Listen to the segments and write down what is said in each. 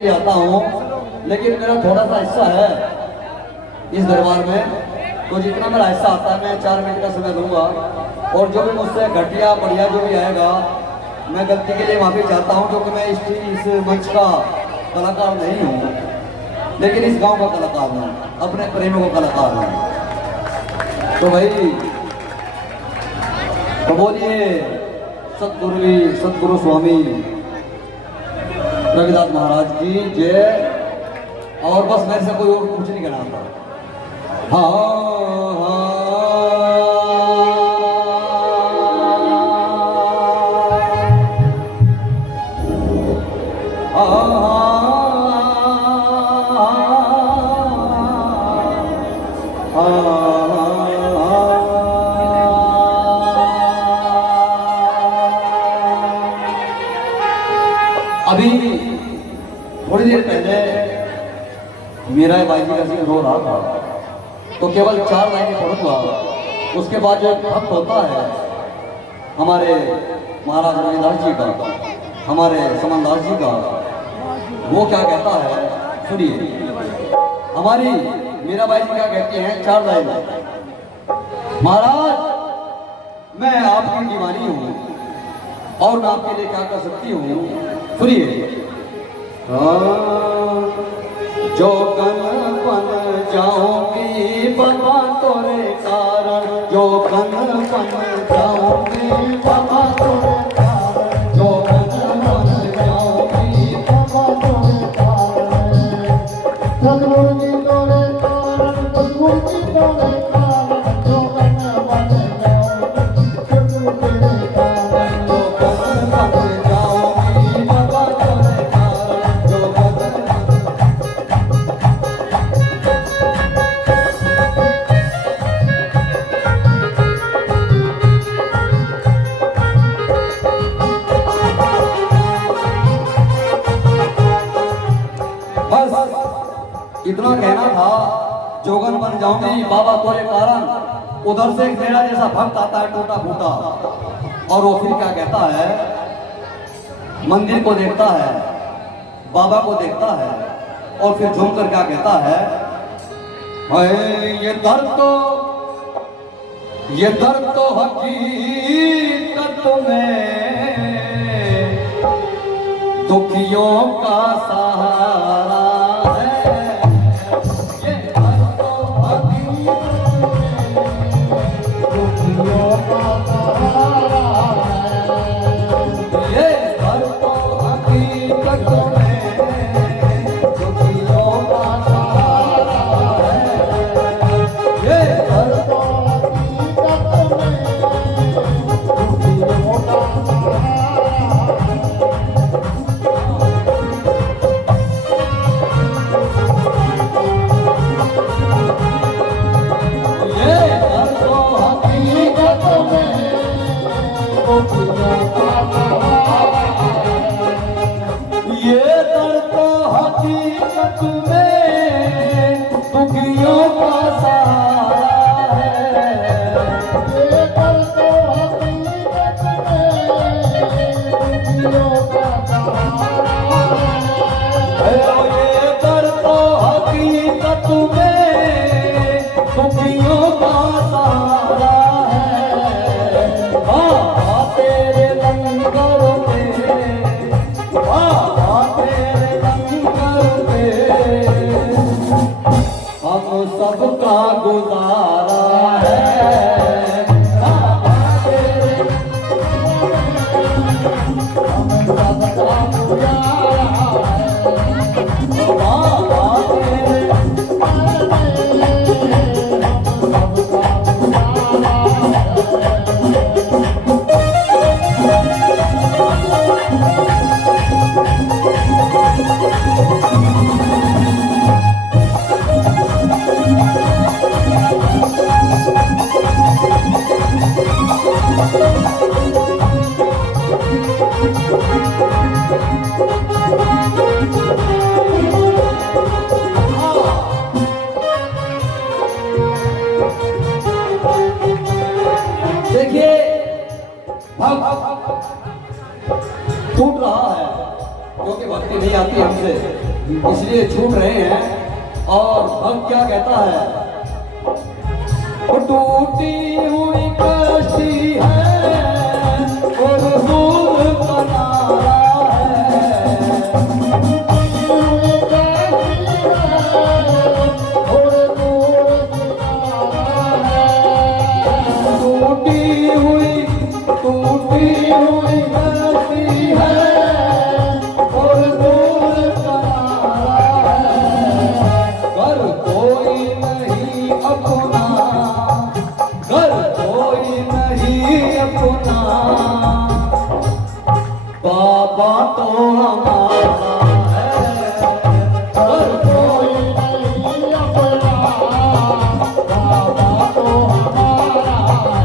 आता हूँ, लेकिन मेरा थोड़ा सा हिस्सा है इस दरबार में, तो जितना मेरा हिस्सा आता है मैं 4 मिनट का समय दूंगा। और जो भी मुझसे घटिया बढ़िया जो भी आएगा, मैं गलती के लिए माफी चाहता हूँ, क्योंकि मैं इस मंच का कलाकार नहीं हूँ, लेकिन इस गांव का कलाकार हूँ, अपने प्रेमियों का कलाकार हूँ। तो भाई तो बोलिए सतगुरु स्वामी रविदास महाराज की जय। और बस मेरे से कोई और कुछ नहीं कहना था। अभी थोड़ी देर पहले मेरा भाई जी का सिंह रो रहा था, तो केवल 4 लाइनें पढ़ूंगा। उसके बाद जो भक्त होता है हमारे महाराज रविदास जी का, हमारे समनदास जी का, वो क्या कहता है सुनिए। हमारी मेरा भाई जी क्या कहते हैं 4 लाइनें। महाराज मैं आपकी दीवानी हूँ और मैं आपके लिए क्या कर सकती हूँ, सुनिए। जो कन पन जाऊंगी बाबा तोरे कारण, जो कन पन जाऊंगी बाबा तोरे कारण, जो कन पन जाऊंगी बाबा तोरे कारण, सतगुरु जी तोरे कारण, सतगुरु जी तोरे कारण, जो कन पन जाऊंगी सतगुरु तेरे कारण, जो कन पन जाऊंगी बाबा तोरे कारण, जो कन इतना कहना था। जोगन बन जाऊंगी बाबा तोरे कारण। उधर से एक मेरा जैसा भक्त आता है टूटा फूटा, और वो फिर क्या कहता है, मंदिर को देखता है, बाबा को देखता है, और फिर झूम कर क्या कहता है, ये दर्द तो हकीकत में दुखियों का सहारा है। ये दर्द तो हकीकत में दुखियों का सहारा है। ये दर्द तो हकीकत में दुखियों का सहारा है। ये दर्द तो हकीकत में दुखियों का सहारा है। तेरे लंगर में हम सबका गुजारा है। हम सबका गुजारा देखिए टूट रहा है क्योंकि भक्ति नहीं आती हमसे। इसलिए छूट रहे हैं। और भक्त क्या कहता है, टूटी हुई कश्ती है और रसूल का नारा टूटी हुई कश्ती है और दूर किनारा है। घर कोई नहीं अपना, घर कोई नहीं अपना, बाबा तो हमारा है। घर कोई नहीं अपना, बाबा तो हमारा है।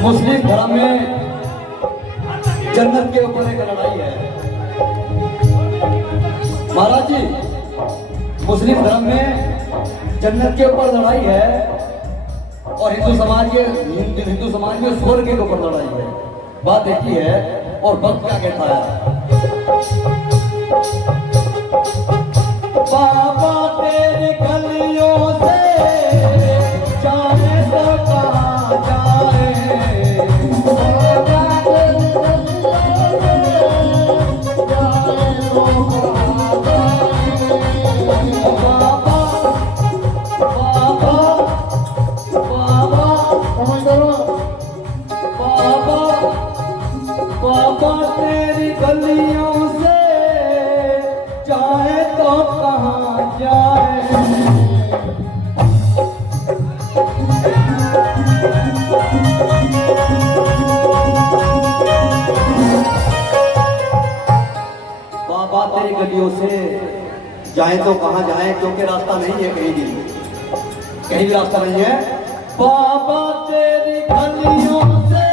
मुस्लिम धर्म में जन्नत के ऊपर एक लड़ाई है महाराज जी। मुस्लिम धर्म में जन्नत के ऊपर लड़ाई है और हिंदू समाज में स्वर्ग के ऊपर लड़ाई है। बात एक ही है। और भक्त क्या कहता है, बाबा तेरी गलियों से जाने तो कहाँ जाए, बाबा तेरी गलियों से जाने तो कहाँ जाए। बाबा बाबा बाबा समझ करो, बाबा बाबा तेरी गलियों से जाए तो कहाँ जाए। बाबा तेरी गलियों से जाए तो कहाँ जाए, क्योंकि रास्ता नहीं है कहीं भी रास्ता नहीं है। बाबा तेरी गलियों से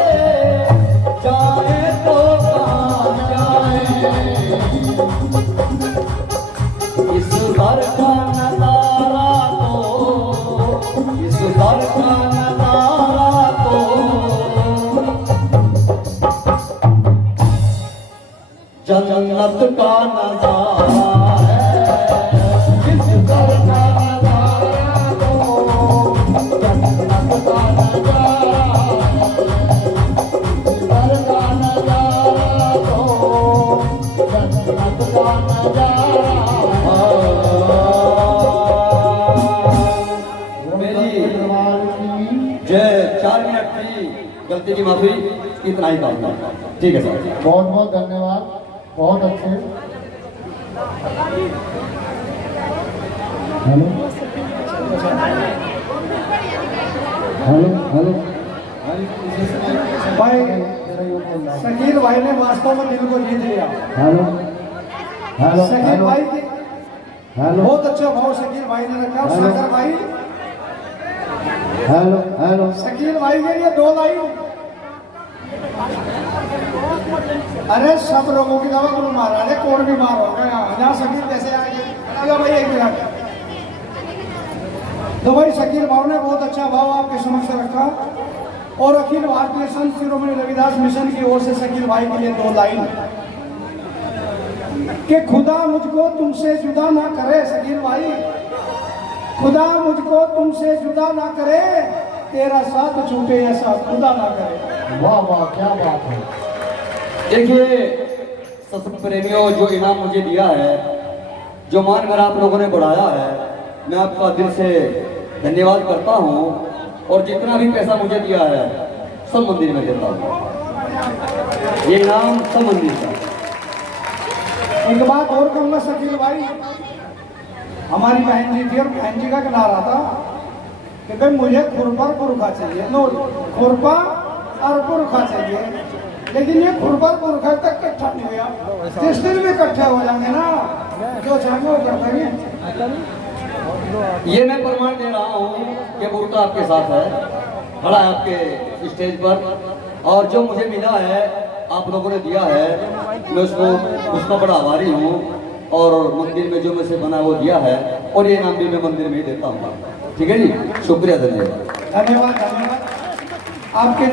जाए तो कहाँ जाए, इस दर का नजारा तो, इस दर का नजारा तो जन्नत का नजारा है। इस दर का नजारा तो जन्नत का नजारा है। इस दर का नजारा तो जन्नत का नजारा है। मेरी जय 4 मिनट की गलती की माफी, इतना ही काम था। ठीक है सर, बहुत बहुत धन्यवाद, बहुत अच्छे। हेलो हेलो हेलो भाई शकील भाई ने वास्तव में दिल को जीत लिया। हेलो हेलो शकील हेलो भाई की हेलो बहुत अच्छा भाव शकील भाई ने रखा। और सागर भाई, हेलो हेलो शकील भाई के लिए 2 लाइन। अरे सब लोगों की दवा गुरु महाराज है, कौन बीमार हो गया जहाँ शकील जैसे आगे भाई एक मिनट। तो भाई शकील भाव ने बहुत अच्छा भाव आपके समक्ष रखा। और अखिल भारतीय संत शिरोमणि रविदास मिशन की ओर से शकील भाई के लिए 2 लाइन कि खुदा मुझको तुमसे जुदा ना करे। शकील भाई, खुदा मुझको तुमसे जुदा ना करे, तेरा साथ छूटे ऐसा खुदा ना करे। वाह वाह, क्या बात है। देखिए सत्संग प्रेमियों, जो इनाम मुझे दिया है, जो मान मेरा आप लोगों ने बढ़ाया है, मैं आपका दिल से धन्यवाद करता हूँ। और जितना भी पैसा मुझे दिया है सब मंदिर में देता हूँ। ये इनाम सब मंदिर का। एक बात और कहूँगा शकील भाई, हमारी बहन जी थी और बहन जी का नारा था कि भाई मुझे खुरपा पुरखा चाहिए, नो खुरपा और पुरखा चाहिए। लेकिन ये खुरपा पुरखा तक इकट्ठा नहीं हुआ, जिस दिन भी इकट्ठे हो जाएंगे ना, जो चाहेंगे वो कर देंगे। ये मैं प्रमाण दे रहा हूँ कि बुरका आपके साथ है, खड़ा है आपके स्टेज पर। और जो मुझे मिला है, आप लोगों ने दिया है, मैं उसका बड़ा आभारी हूँ। और मंदिर में जो में से बना वो दिया है, और ये इनाम भी मैं मंदिर में ही देता हूँ। ठीक है जी, शुक्रिया, धन्यवाद। धन्यवाद, धन्यवाद आपके